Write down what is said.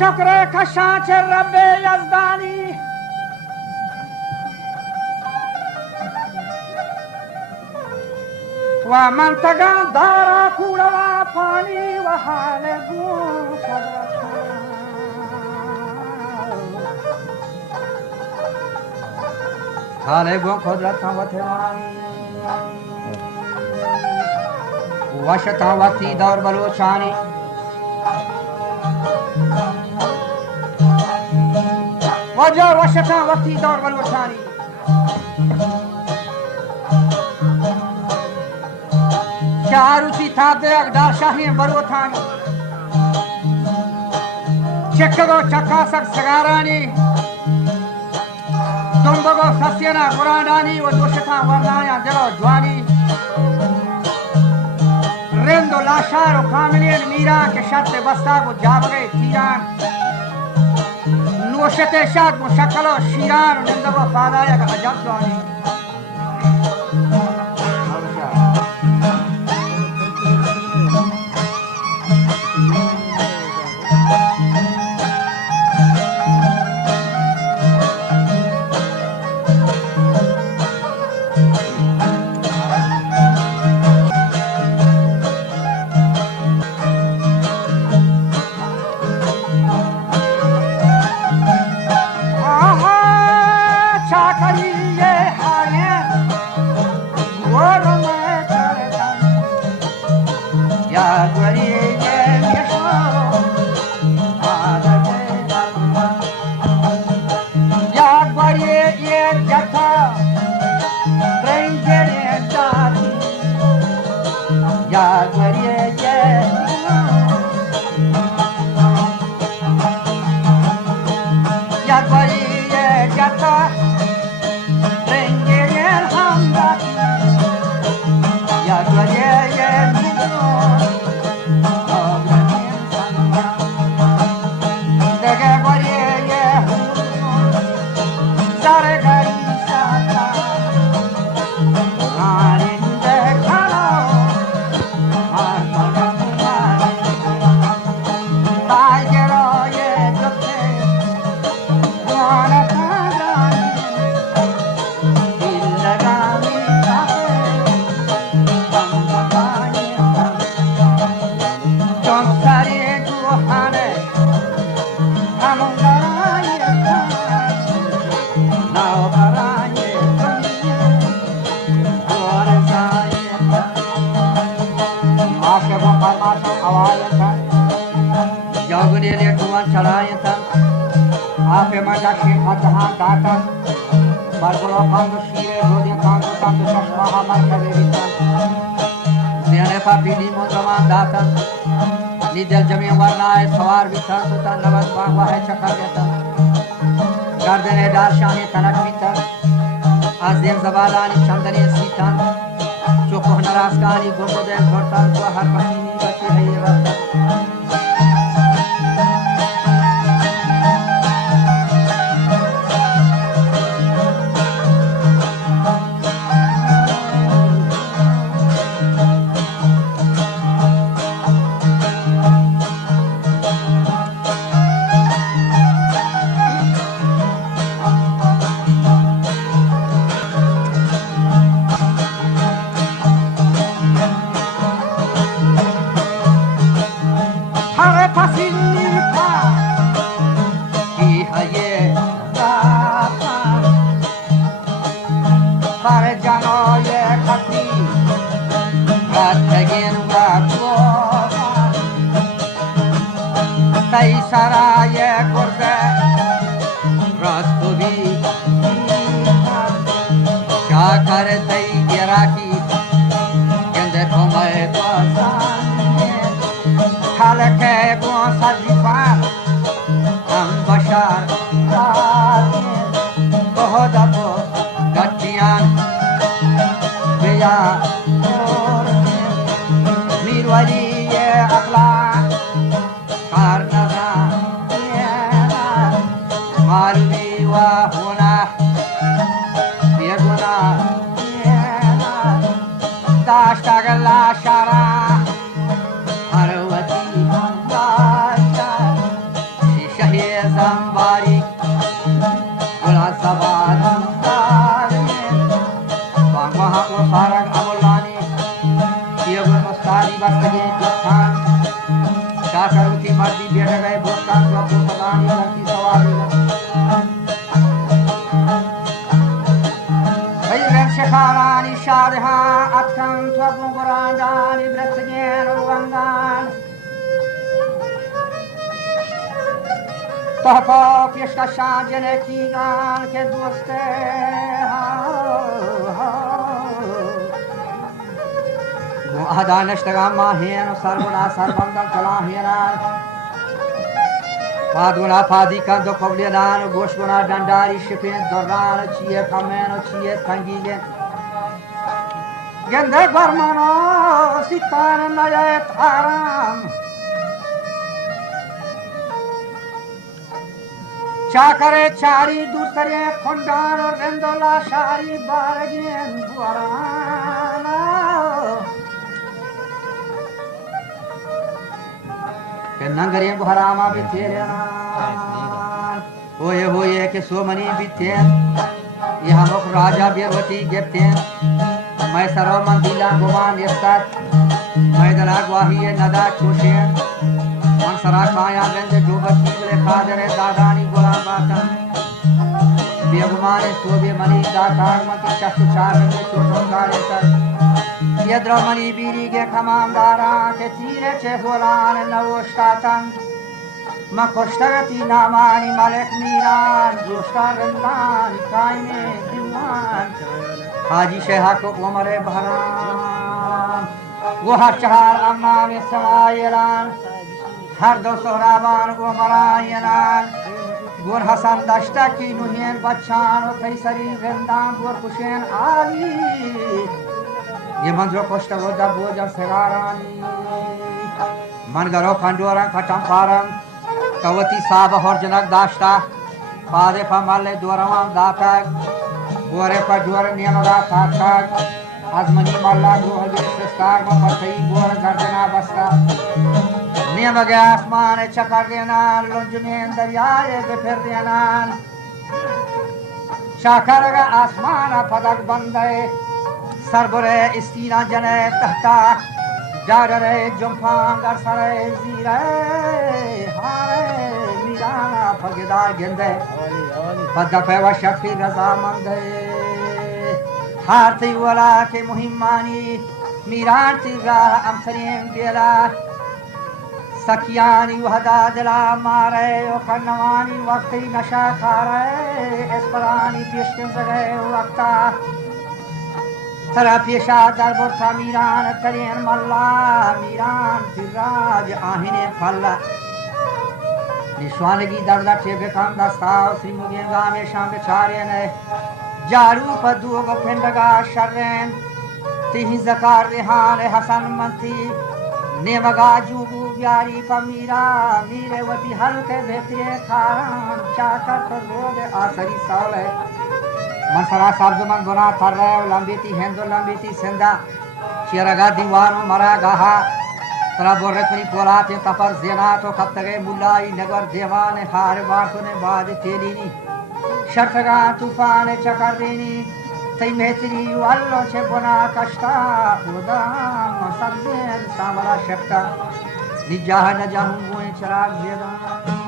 شکر کشاچ رب یزدانی و منطقه دارا کوڑا و پانی و حال گون حال گون قدرت و تیوانی و شتاوتی دور بلوچانی وجار وشتان وقتی دار بلوچانی شهروتی تابده اقدار شاهی بلوچانی چکگو چکاسک سگارانی دنبگو خسینا قراندانی و دوشتان وردانیا دلو جوانی رند و لاشار و کاملین میران که شرط بستاق و جابگه تیران نوشت شاد مشکل و شیران و ننده و فادای که عجب جوانی دل جمعی ورنائے سوار بیتا سوتا نوز باغوہ چکر دیتا گردن دار شاہی تنک بیتا از دل زبالانی چندنی سیتان چوکوہ نراسکانی گردو دل گھرتا تو ہر پسینی بچی ہے یہ وقتا तई सराय गुर्बे रस्तुबी क्या कर तई गिराकी गंदे तुम्हें तो खाल के गो सजीफान हम बशार बहुत दबो गट्टियान बिया मीरवाली ये अगला कारनदा मालवी वा होना ये गुना दाश्तागला शारा हरवती बाशा शीशे ज़ंबारी गुला सवाद वहाँ को फारग अमुलानी ये गुल मुस्तारी बस्तगे जत्थान शाकरुती मर्दी बेड़ गए भूतान को अपने पदानी लड़की सवारी भाई शेखारानी शादहा अत्कम त्वगु गुरांडानी ब्रतगेन उवंगान तहको पेशकशा जने की गान के दोस्ते आदानष्टगा माहेन सर्वना सर्वंगल चलाहेनान पादुना पादी कंदो कबलियान गोशगुना डंडारी शिपेन दर्रान चिये कमेन चिये कंगीगे गंदे बर्मनो सितान नयत आराम चाकरे चारी दूसरे खुंडान और गंदोला शारी बारगेन बुआराना के नंगरे बुहरामा भी तेरे होए होए के सोमनी भी थे यहाँ मुख राजा बेरवती गिरते मैं सरो मंदिला गुमान यस्तात मैं दला ग्वाही नदा चोशे मन सरा काया गंज डूबती बले खादरे दादानी गोला बाता बेगुमाने सोबे मनी दातार मती शस्त्र चार में चोटों गाले सर ये द्रमणी बीरी के खमामदारा के तीरे चे होलान नवोष्टातन मकोष्टगती नामानी मलक मीरान जोष्टा रंदान कायने दिवान हाजी शेहा को उमरे भरान वो हर चहार अम्मा में समायरान हर दो सोहराबान उमरायनान गुर हसन दश्ता की नुहेन बच्चान और कैसरी रंदान गुर कुशेन आली ये मंद्रो कोष्ट वोदा बोजा सेगारानी मनगरो खंडोरा खटम पारम कवती साब हर जनक दाश्ता पादे पमाले दोरवा दाता गोरे पर जोर नियमगा ताका आजमनी मल्ला गोहगे सस्कार में पथई गोर गर्जना बस्ता नियमगा आसमान चकर देना लुंज में दरियाए बिफिर देना शाखरगा आसमान पदक बंदे सरबरे इस्तीना जने तहता जारे जुम्फांगर सरे जीरे हारे मीराना फगदार गिंदे पदफे व शफी रजा मंदे हारती वाला के मुहिमानी मीराती राह अमसरीम बेला सखियानी वहदा दिला मारे ओ खनवानी वक्ती नशा खारे एस्परानी पेशके सगे वक्ता सरा पेशा दरबार था मीरान करें मल्ला मीरान फिराज आहिने फल्ला निश्वानगी दर्दा टेबे काम दस्ताव श्री मुगेंगा में शाम बेचारे ने जारू पदू को फिंडगा शर्रेन तिही जकार रिहान हसन मंती नेमगा जुगू प्यारी पमीरा मीरे वती हल्के बेतरे खान चाकर तो रोग आसरी साले मनसरा साब्द मन गुना थर रहे लंबी थी हेंदो लंबी थी सिंधा चिरगा दीवानो मरा गहा तरा बोरे तरी पोलाते तपर जेना तो कब तगे मुल्लाई नगर देवान हार वासो ने बाज तेलीनी शर्तगा तूफान चकर देनी तई मेहतरी वालो छे बना कष्टा खुदा मसदेन सामला शक्ता निजाह न जाऊं चराग जेदा